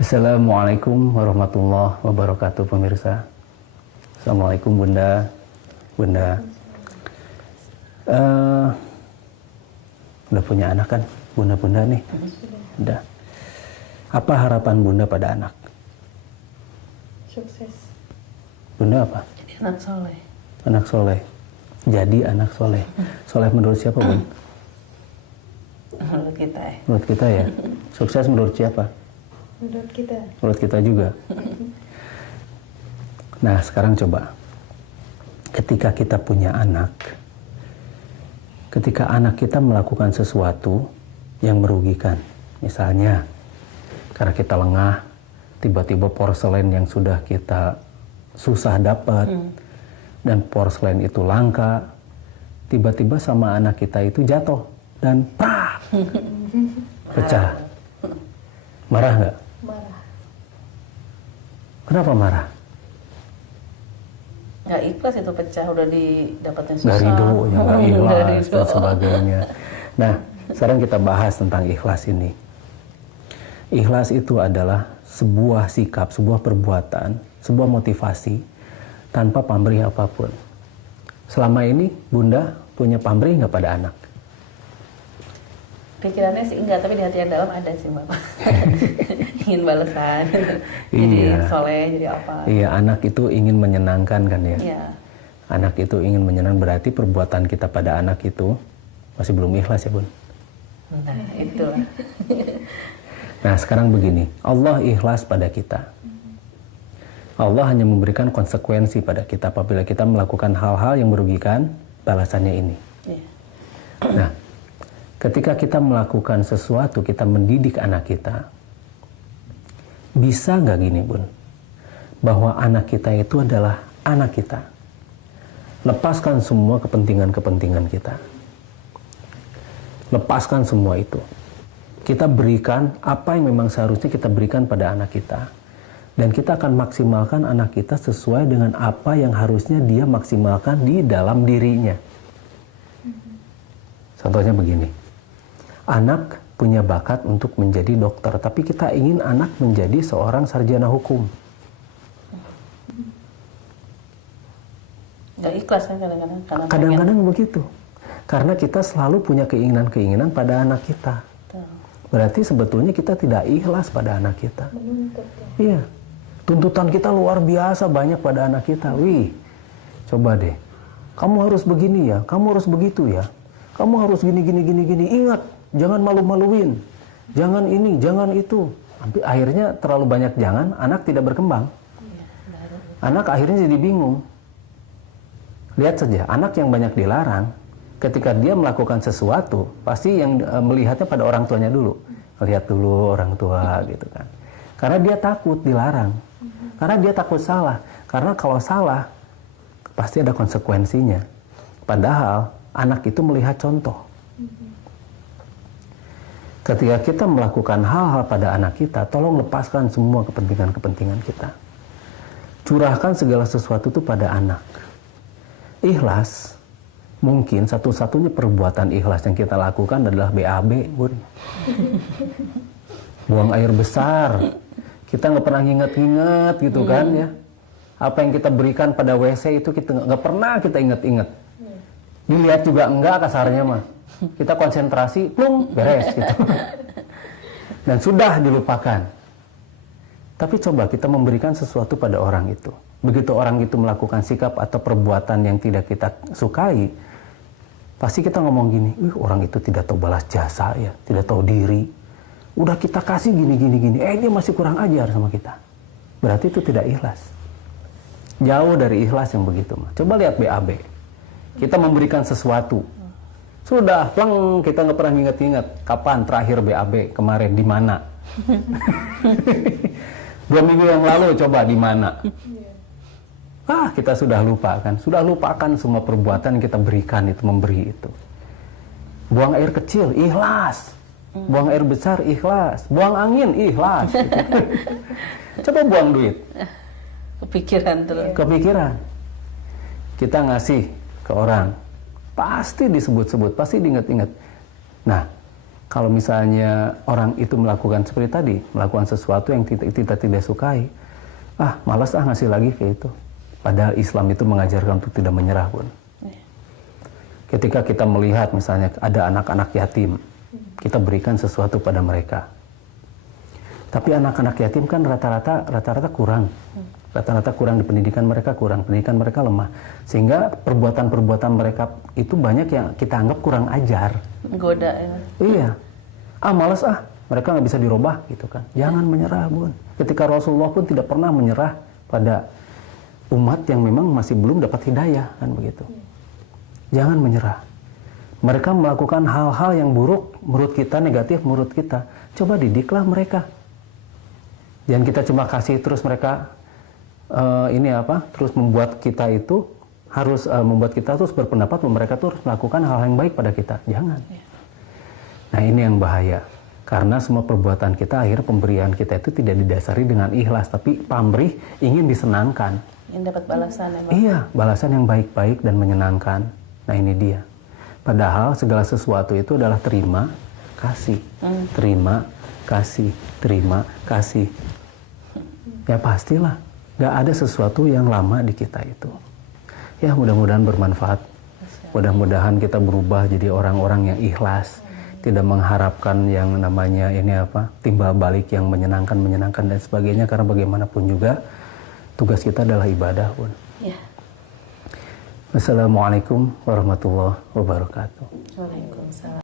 Assalamualaikum warahmatullahi wabarakatuh pemirsa. Assalamualaikum Bunda. Bunda, udah punya anak kan? Bunda-bunda nih. Udah. Apa harapan Bunda pada anak? Sukses. Bunda apa? Jadi anak soleh. Anak soleh. Jadi anak soleh. Soleh menurut siapa, Bun? Menurut kita ya. Menurut kita ya. Sukses menurut siapa? Menurut kita. Menurut kita juga. Nah, sekarang coba. Ketika kita punya anak, ketika anak kita melakukan sesuatu yang merugikan, misalnya karena kita lengah, tiba-tiba porselen yang sudah kita susah dapat, dan porselen itu langka, tiba-tiba sama anak kita itu jatuh dan prak, pecah. Marah nggak? Marah. Kenapa marah? Nggak ikhlas itu pecah, udah didapatnya susah. Dari dulu yang nggak Dari ikhlas dan dulu. sebagainya. Nah, sekarang kita bahas tentang ikhlas ini. Ikhlas itu adalah sebuah sikap, sebuah perbuatan, sebuah motivasi tanpa pamrih apapun. Selama ini Bunda punya pamrih nggak pada anak? Pikirannya sih enggak, tapi di hati yang dalam ada sih Bapak. Ingin balasan. Jadi Iya. soleh, jadi apa. Iya, anak itu ingin menyenangkan kan ya? Iya. Anak itu ingin menyenangkan, berarti perbuatan kita pada anak itu masih belum ikhlas ya Bun? Nah, itulah. Nah, sekarang begini, Allah ikhlas pada kita. Allah hanya memberikan konsekuensi pada kita apabila kita melakukan hal-hal yang merugikan, balasannya ini. Iya. Nah, ketika kita melakukan sesuatu, kita mendidik anak kita, bisa nggak gini Bun? Bahwa anak kita itu adalah anak kita. Lepaskan semua kepentingan-kepentingan kita. Lepaskan semua itu. Kita berikan apa yang memang seharusnya kita berikan pada anak kita. Dan kita akan maksimalkan anak kita sesuai dengan apa yang harusnya dia maksimalkan di dalam dirinya. Contohnya begini. Anak punya bakat untuk menjadi dokter, tapi kita ingin anak menjadi seorang sarjana hukum. Nggak ikhlas kan kadang-kadang. Karena Kadang-kadang begitu. Karena kita selalu punya keinginan-keinginan pada anak kita. pengen. Berarti sebetulnya kita tidak ikhlas pada anak kita. Menuntut ya. Iya. Tuntutan kita luar biasa banyak pada anak kita. Wih, coba deh. Kamu harus begini ya, kamu harus begitu ya. Kamu harus gini. Ingat, jangan malu-maluin. Jangan ini, jangan itu. Akhirnya terlalu banyak jangan, anak tidak berkembang. Anak akhirnya jadi bingung. Lihat saja, anak yang banyak dilarang, ketika dia melakukan sesuatu, pasti yang melihatnya pada orang tuanya dulu. Lihat dulu orang tua gitu kan. Karena dia takut dilarang. Karena dia takut salah. Karena kalau salah, pasti ada konsekuensinya. Padahal anak itu melihat contoh. Ketika kita melakukan hal-hal pada anak kita, tolong lepaskan semua kepentingan-kepentingan kita. Curahkan segala sesuatu itu pada anak. Ikhlas, mungkin satu-satunya perbuatan ikhlas yang kita lakukan adalah BAB, Bun. Buang air besar. Kita nggak pernah nginget-nginget gitu kan ya. Apa yang kita berikan pada WC itu kita nggak pernah kita inget-inget. Dilihat juga enggak kasarnya mah. Kita konsentrasi, plung, beres gitu. Dan sudah dilupakan. Tapi coba kita memberikan sesuatu pada orang itu. Begitu orang itu melakukan sikap atau perbuatan yang tidak kita sukai, pasti kita ngomong gini, orang itu tidak tahu balas jasa ya, tidak tahu diri. Udah kita kasih gini, dia masih kurang ajar sama kita. Berarti itu tidak ikhlas. Jauh dari ikhlas yang begitu mah. Coba lihat BAB. Kita memberikan sesuatu. Sudah, pleng, kita nggak pernah ingat-ingat. Kapan terakhir BAB? Kemarin, di mana? 2 minggu yang lalu, coba di mana? Kita sudah lupa kan. Sudah lupakan semua perbuatan yang kita berikan itu, memberi itu. Buang air kecil, ikhlas. Buang air besar, ikhlas. Buang angin, ikhlas. Coba buang duit. Kepikiran terus. Kepikiran. Kita ngasih ke orang. Pasti disebut-sebut, pasti diingat-ingat. Nah, Kalau misalnya orang itu melakukan seperti tadi, melakukan sesuatu yang kita tidak sukai, malas ngasih lagi ke itu. Padahal Islam itu mengajarkan untuk tidak menyerah, Bun. Ketika kita melihat misalnya ada anak-anak yatim, kita berikan sesuatu pada mereka. Tapi anak-anak yatim kan rata-rata kurang. Rata-rata kurang di pendidikan mereka, pendidikan mereka lemah. Sehingga perbuatan-perbuatan mereka itu banyak yang kita anggap kurang ajar. Goda ya. Iya. Malas mereka nggak bisa dirubah gitu kan. Jangan menyerah, Bun. Ketika Rasulullah pun tidak pernah menyerah pada umat yang memang masih belum dapat hidayah kan begitu. Jangan menyerah. Mereka melakukan hal-hal yang buruk menurut kita, negatif menurut kita. Coba didiklah mereka. Jangan kita cuma kasih terus mereka terus membuat kita itu harus membuat kita terus berpendapat bahwa mereka tuh harus melakukan hal yang baik pada kita. Jangan. Nah, ini yang bahaya. Karena semua perbuatan kita, akhirnya pemberian kita itu tidak didasari dengan ikhlas, tapi pamrih, ingin disenangkan. Ingin dapat balasan ya, Pak? Iya, balasan yang baik-baik dan menyenangkan. Nah, ini dia. Padahal segala sesuatu itu adalah terima, kasih. Terima, kasih. Terima, kasih. Ya pastilah. Gak ada sesuatu yang lama di kita itu. Ya, mudah-mudahan bermanfaat. Mudah-mudahan kita berubah jadi orang-orang yang ikhlas. Tidak mengharapkan yang namanya timbal balik yang menyenangkan dan sebagainya. Karena bagaimanapun juga tugas kita adalah ibadah, Bun. Ya. Wassalamualaikum warahmatullahi wabarakatuh. Waalaikumsalam.